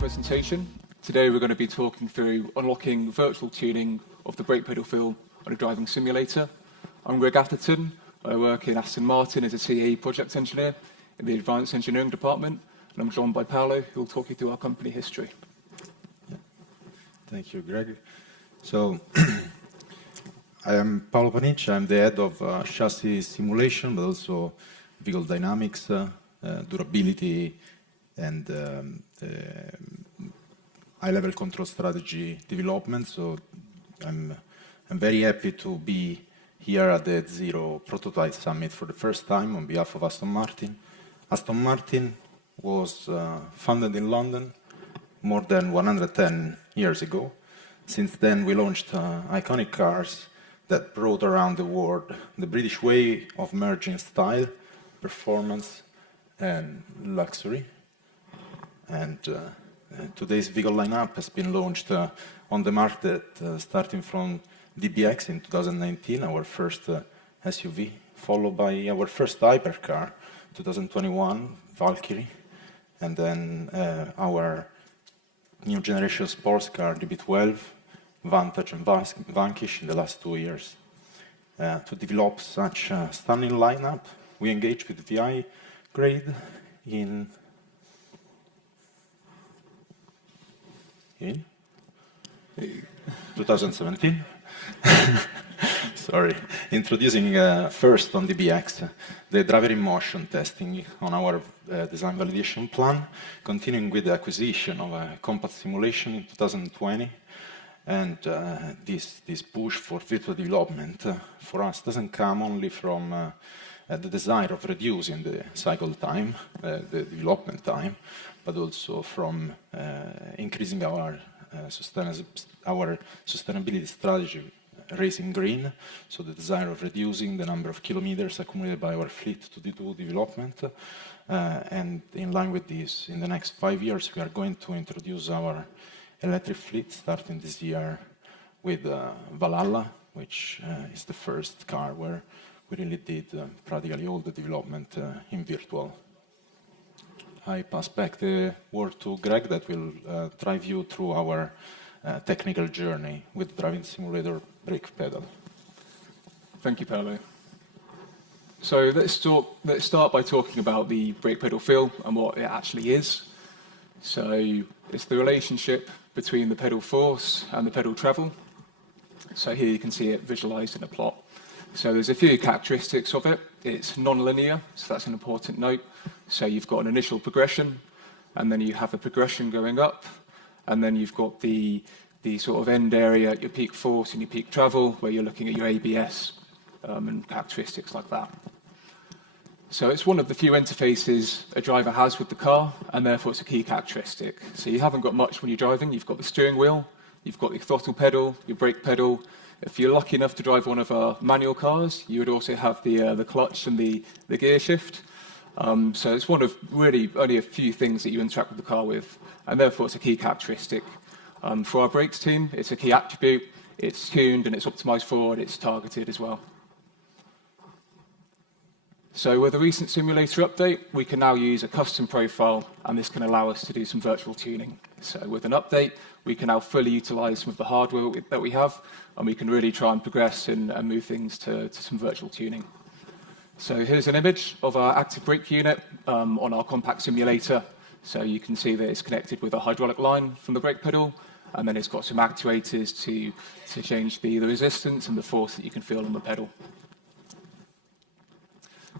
presentation. Today we're going to be talking through unlocking virtual tuning of the brake pedal feel on a driving simulator. I'm Greg Atherton. I work in Aston Martin as a CAE project engineer in the Advanced Engineering Department, and I'm joined by Paolo, who will talk you through our company history. Thank you, Greg. So, I am Paolo Paniccia. I'm the head of chassis simulation, but also vehicle dynamics, durability, and high-level control strategy development. So, I'm very happy to be here at the Zero Prototype Summit for the first time on behalf of Aston Martin. Aston Martin was founded in London more than 110 years ago. Since then, we launched iconic cars that brought around the world the British way of merging style, performance, and luxury. And today's vehicle lineup has been launched on the market starting from DBX in 2019, our first SUV, followed by our first hypercar, 2021, Valkyrie, and then our new generation sports car, DB12, Vantage and Vanquish in the last 2 years. To develop such a stunning lineup, we engaged with VI grade in 2017. Sorry. Introducing first on DBX, the driver in motion testing on our design validation plan, continuing with the acquisition of a compact simulation in 2020. And this push for virtual development for us doesn't come only from the desire of reducing the cycle time, the development time, but also from increasing our sustainability strategy, racing green, so the desire of reducing the number of kilometers accumulated by our fleet to do development. And in line with this, in the next 5 years, we are going to introduce our electric fleet starting this year with Valhalla, which is the first car where we really did practically all the development in virtual. I pass back the word to Greg that will drive you through our technical journey with driving simulator brake pedal. Thank you, Paolo. So let's start by talking about the brake pedal feel and what it actually is. So it's the relationship between the pedal force and the pedal travel. So here you can see it visualized in a plot. So there's a few characteristics of it. It's non-linear, so that's an important note. So you've got an initial progression, and then you have a progression going up, and then you've got the sort of end area at your peak force and your peak travel, where you're looking at your ABS and characteristics like that. So it's one of the few interfaces a driver has with the car, and therefore it's a key characteristic. So you haven't got much when you're driving. You've got the steering wheel, you've got your throttle pedal, your brake pedal. If you're lucky enough to drive one of our manual cars, you would also have the clutch and the gear shift. So it's one of really only a few things that you interact with the car with, and therefore it's a key characteristic. For our brakes team, it's a key attribute. It's tuned and it's optimized for, and it's targeted as well. So with a recent simulator update, we can now use a custom profile, and this can allow us to do some virtual tuning. So with an update, we can now fully utilize some of the hardware that we have, and we can really try and progress and move things to some virtual tuning. So here's an image of our active brake unit on our compact simulator. So you can see that it's connected with a hydraulic line from the brake pedal, and then it's got some actuators to change the resistance and the force that you can feel on the pedal.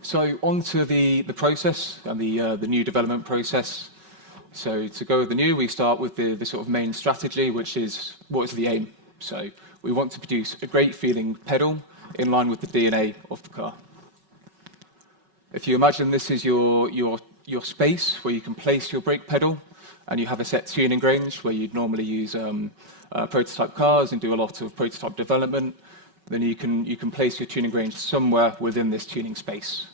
So on to the process and the new development process. So to go with the new, we start with the sort of main strategy, which is what is the aim. So we want to produce a great feeling pedal in line with the DNA of the car. If you imagine this is your space where you can place your brake pedal, and you have a set tuning range where you'd normally use prototype cars and do a lot of prototype development, then you can place your tuning range somewhere within this tuning space.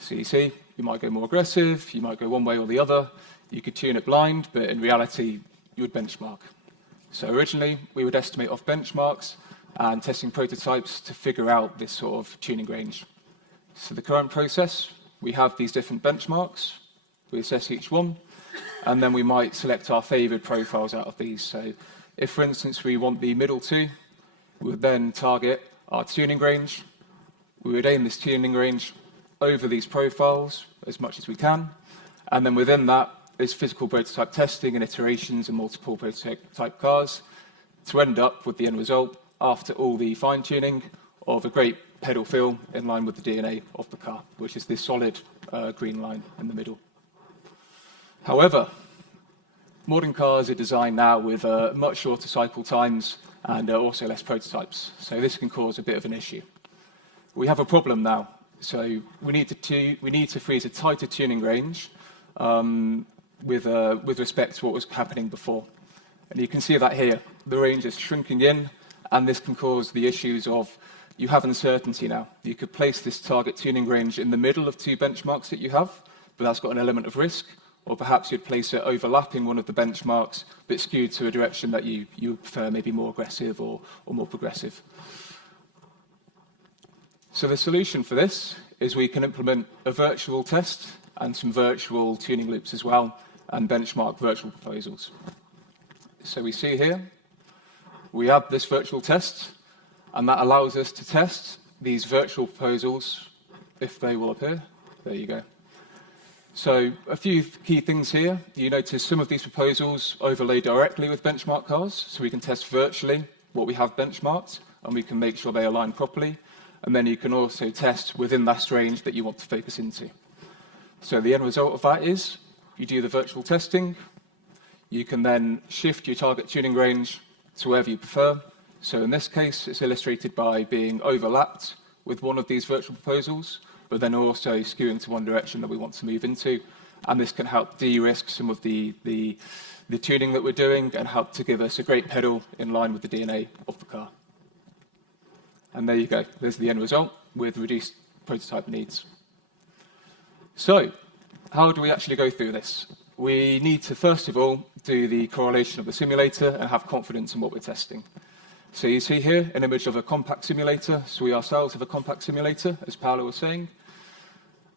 So you see, you might go more aggressive, you might go one way or the other, you could tune it blind, but in reality, you would benchmark. So originally, we would estimate off benchmarks and testing prototypes to figure out this sort of tuning range. So the current process, we have these different benchmarks, we assess each one, and then we might select our favored profiles out of these. So if, for instance, we want the middle two, we would then target our tuning range. We would aim this tuning range over these profiles as much as we can, and then within that is physical prototype testing and iterations and multiple prototype cars to end up with the end result after all the fine-tuning of a great pedal feel in line with the DNA of the car, which is this solid green line in the middle. However, modern cars are designed now with much shorter cycle times and also less prototypes, so this can cause a bit of an issue. We have a problem now, so we need to freeze a tighter tuning range with respect to what was happening before. And you can see that here. The range is shrinking in, and this can cause the issues of you have uncertainty now. You could place this target tuning range in the middle of two benchmarks that you have, but that's got an element of risk, or perhaps you'd place it overlapping one of the benchmarks, but skewed to a direction that you prefer, maybe more aggressive or more progressive. So the solution for this is we can implement a virtual test and some virtual tuning loops as well, and benchmark virtual proposals. So we see here, we have this virtual test, and that allows us to test these virtual proposals if they will appear. There you go. So a few key things here. You notice some of these proposals overlay directly with benchmark cars, so we can test virtually what we have benchmarked, and we can make sure they align properly. And then you can also test within that range that you want to focus into. So the end result of that is you do the virtual testing. You can then shift your target tuning range to wherever you prefer. So in this case, it's illustrated by being overlapped with one of these virtual proposals, but then also skewing to one direction that we want to move into. And this can help de-risk some of the tuning that we're doing and help to give us a great pedal in line with the DNA of the car. And there you go. There's the end result with reduced prototype needs. So how do we actually go through this? We need to, first of all, do the correlation of the simulator and have confidence in what we're testing. So you see here an image of a compact simulator. So we ourselves have a compact simulator, as Paolo was saying.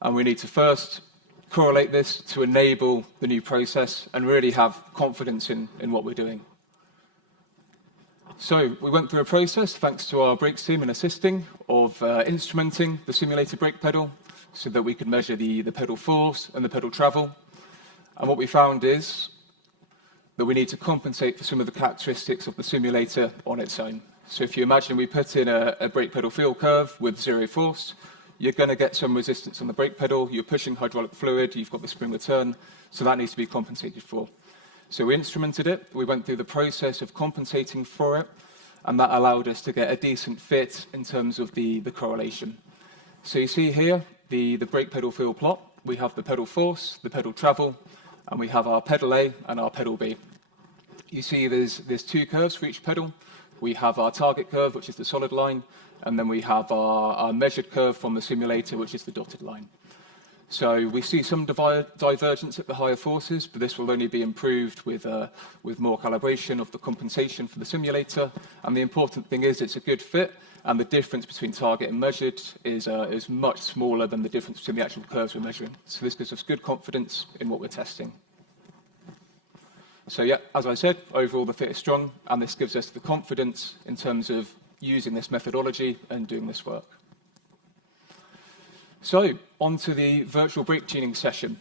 And we need to first correlate this to enable the new process and really have confidence in what we're doing. So we went through a process, thanks to our brakes team and assisting, of instrumenting the simulated brake pedal so that we could measure the pedal force and the pedal travel. And what we found is that we need to compensate for some of the characteristics of the simulator on its own. So if you imagine we put in a brake pedal feel curve with zero force, you're going to get some resistance on the brake pedal, you're pushing hydraulic fluid, you've got the spring return, so that needs to be compensated for. So we instrumented it, we went through the process of compensating for it, and that allowed us to get a decent fit in terms of the correlation. So you see here the brake pedal feel plot. We have the pedal force, the pedal travel, and we have our pedal A and our pedal B. You see there's two curves for each pedal. We have our target curve, which is the solid line, and then we have our measured curve from the simulator, which is the dotted line. So we see some divergence at the higher forces, but this will only be improved with more calibration of the compensation for the simulator. And the important thing is it's a good fit, and the difference between target and measured is much smaller than the difference between the actual curves we're measuring. So this gives us good confidence in what we're testing. So yeah, as I said, overall the fit is strong, and this gives us the confidence in terms of using this methodology and doing this work. So, on to the virtual brake tuning session.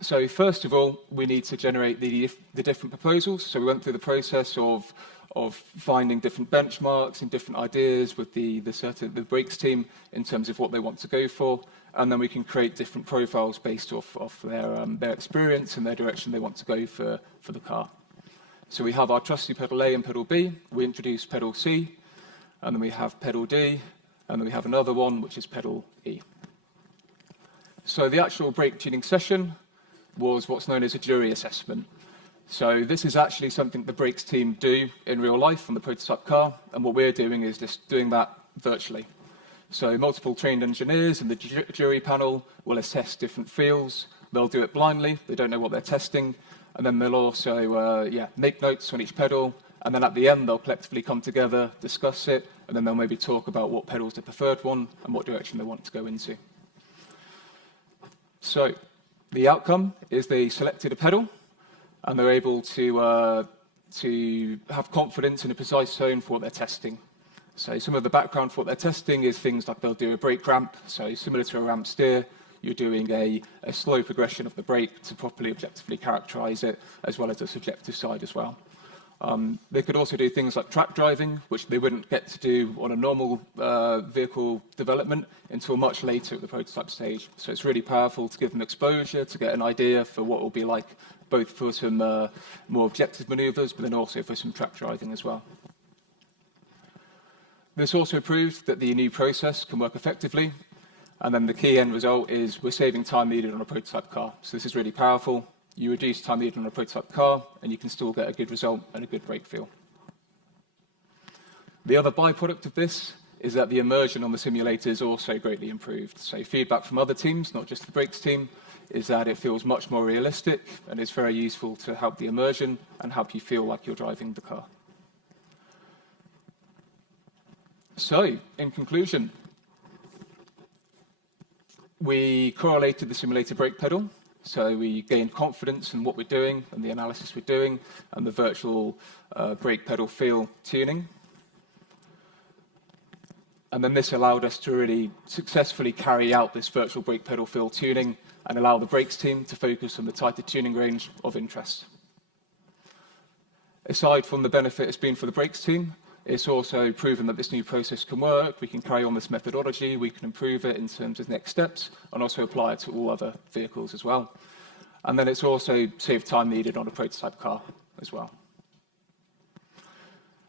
So first of all, we need to generate the different proposals. So we went through the process of finding different benchmarks and different ideas with the brakes team in terms of what they want to go for, and then we can create different profiles based off their experience and their direction they want to go for the car. So we have our trusty pedal A and pedal B. We introduce pedal C, and then we have pedal D, and then we have another one, which is pedal E. So the actual brake tuning session was what's known as a jury assessment. So this is actually something the brakes team do in real life on the prototype car, and what we're doing is just doing that virtually. So multiple trained engineers and the jury panel will assess different fields. They'll do it blindly, they don't know what they're testing, and then they'll also make notes on each pedal, and then at the end they'll collectively come together, discuss it, and then they'll maybe talk about what pedal's the preferred one and what direction they want to go into. So the outcome is they selected a pedal, and they're able to have confidence in a precise zone for what they're testing. So some of the background for what they're testing is things like they'll do a brake ramp, so similar to a ramp steer, you're doing a slow progression of the brake to properly objectively characterize it, as well as the subjective side as well. They could also do things like track driving, which they wouldn't get to do on a normal vehicle development until much later at the prototype stage. So it's really powerful to give them exposure, to get an idea for what it will be like, both for some more objective maneuvers, but then also for some track driving as well. This also proved that the new process can work effectively, and then the key end result is we're saving time needed on a prototype car. So this is really powerful. You reduce time needed on a prototype car, and you can still get a good result and a good brake feel. The other byproduct of this is that the immersion on the simulator is also greatly improved. So feedback from other teams, not just the brakes team, is that it feels much more realistic, and it's very useful to help the immersion and help you feel like you're driving the car. So, in conclusion, we correlated the simulator brake pedal. So we gained confidence in what we're doing and the analysis we're doing and the virtual brake pedal feel tuning. And then this allowed us to really successfully carry out this virtual brake pedal feel tuning and allow the brakes team to focus on the tighter tuning range of interest. Aside from the benefit it's been for the brakes team, it's also proven that this new process can work. We can carry on this methodology, we can improve it in terms of next steps, and also apply it to all other vehicles as well. And then it's also saved time needed on a prototype car as well.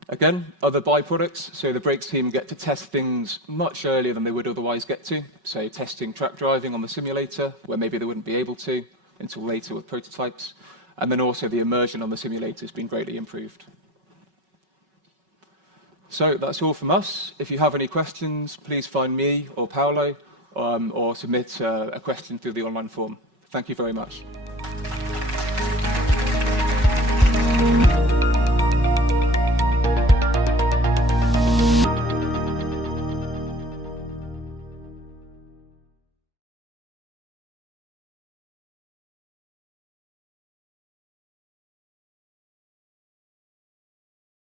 Again, other byproducts, so the brakes team get to test things much earlier than they would otherwise get to. So testing track driving on the simulator, where maybe they wouldn't be able to until later with prototypes. And then also the immersion on the simulator has been greatly improved. So that's all from us. If you have any questions, please find me or Paolo, or submit a question through the online form. Thank you very much.